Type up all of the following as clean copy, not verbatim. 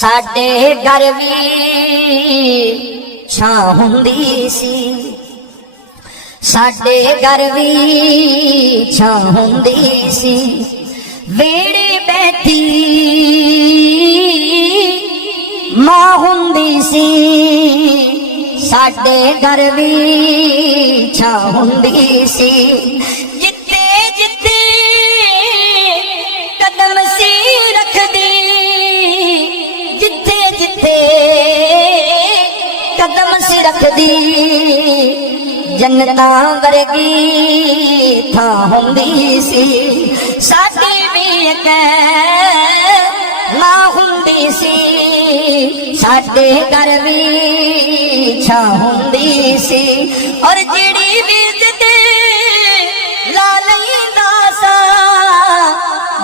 साडे घर भी छां हुंदी सी, साडे घर भी छां हुंदी सी। वेड़े बैठी मां हुंदी सी, साडे घर भी छां हुंदी सी। जिथे जिथे कदम सी रखदी, जिथे जिथे कदम सी रखदी, जन्नतां वर्गी थां हुंदी सी। साडी भी इक मां हुंदी सी, साडे घर भी छां हुंदी सी। और जिहड़ी भी जिद ला लैंदा सा,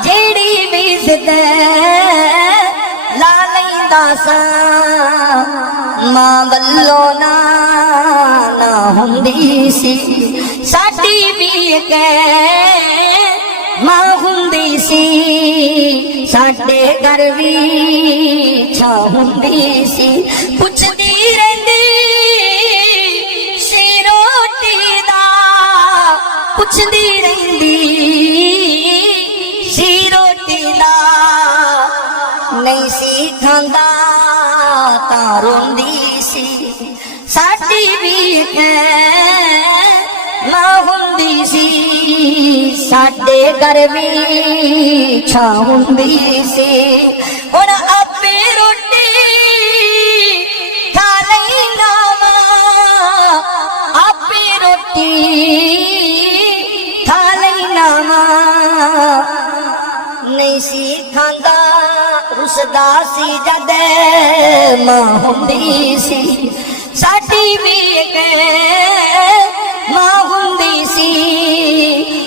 जिहड़ी भी जिद ला लैंदा सा, मां वल्लों ना हुंदी सी। साडी भी इक मां हुंदी सी, साडे घर भी छां हुंदी सी। पुछदी रहिंदी सी रोटी दा, पुछदी रहिंदी सी रोटी दा, नहीं सी खांदा तां रोंदी सी। साडी भी इक मां हुंदी सी, साडे घर भी छां हुंदी सी। हुण आपे रोटी खा लैंदा वां, आपे रोटी खा लैंदा वां, नहीं सी खांदा रुसदा सी जद मां हुंदी सी। साडी भी इक मां हुंदी सी,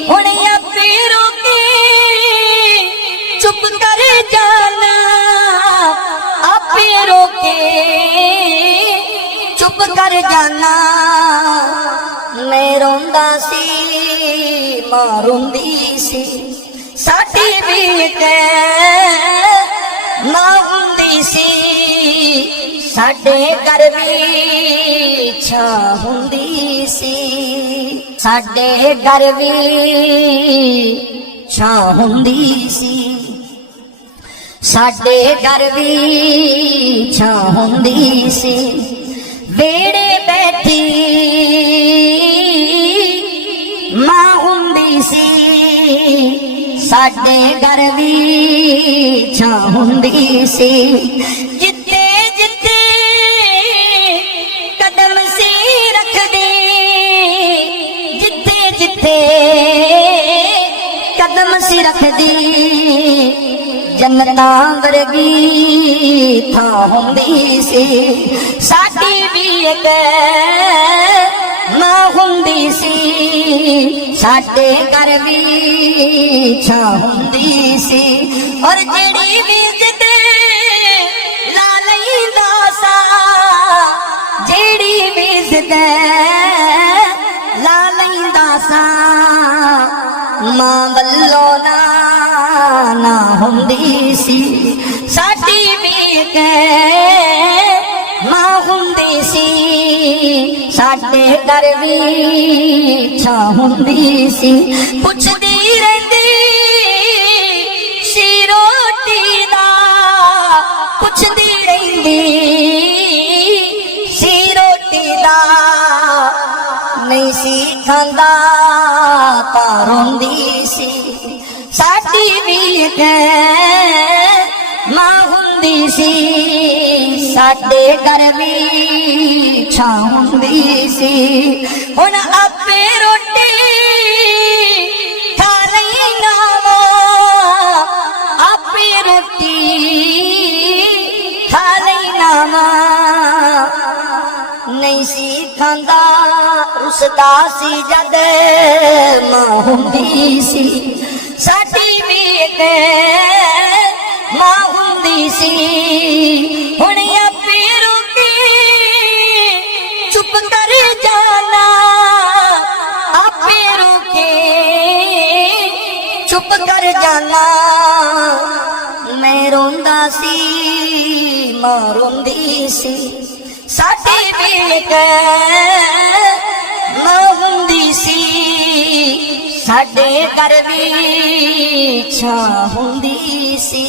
हुण आपे रोके चुप कर जाना, आपे रोके चुप कर जाना। मैं रोंदा सी मां रोंदी सी, साडी भी इक मां हुंदी सी, साडे घर भी छां हुंदी सी। साडे घर भी छां हुंदी सी, साडे घर भी छां हुंदी सी। वेड़े बैठी मां हुंदी सी, साडे घर भी छां हुंदी सी। जिथे जिथे कदम सी रखदी, जिथे जिथे कदम सी रखदी, जन्नतां वर्गी थां हुंदी सी। साडी भी इक मां हुंदी सी, साडे घर भी छां हुंदी सी। और जिहड़ी भी जिद ला लैंदा सा, जिहड़ी भी जिद ला लैंदा सा, मां वल्लों ना हुंदी सी। साडी भी इक मां हुंदी सी, साडे घर भी छां हुंदी सी। पुछदी रहिंदी सी रोटी दा, पुछदी रहिंदी सी रोटी दा, नहीं सी खांदा तां रोंदी सी। साडी भी इक मां हुंदी सी, साडे घर भी छां हुंदी सी। हुण आपे रोटी खा लैंदा वां, आपे रोटी खा लैंदा वां, नहीं सी खांदा रुसदा सी जद मां हुंदी सी। साडी भी इक मां हुंदी सी, हुण आपे रोके चुप कर जाना, आपे रोके चुप कर जाना। मैं रोंदा सी ਮਾਂ ਰੋਂਦੀ ਸੀ ਸਾਡੀ ਵੀ ਇੱਕ ਮਾਂ ਹੁੰਦੀ ਸੀ ਸਾਡੇ ਘਰ ਵੀ ਛਾਂ ਹੁੰਦੀ ਸੀ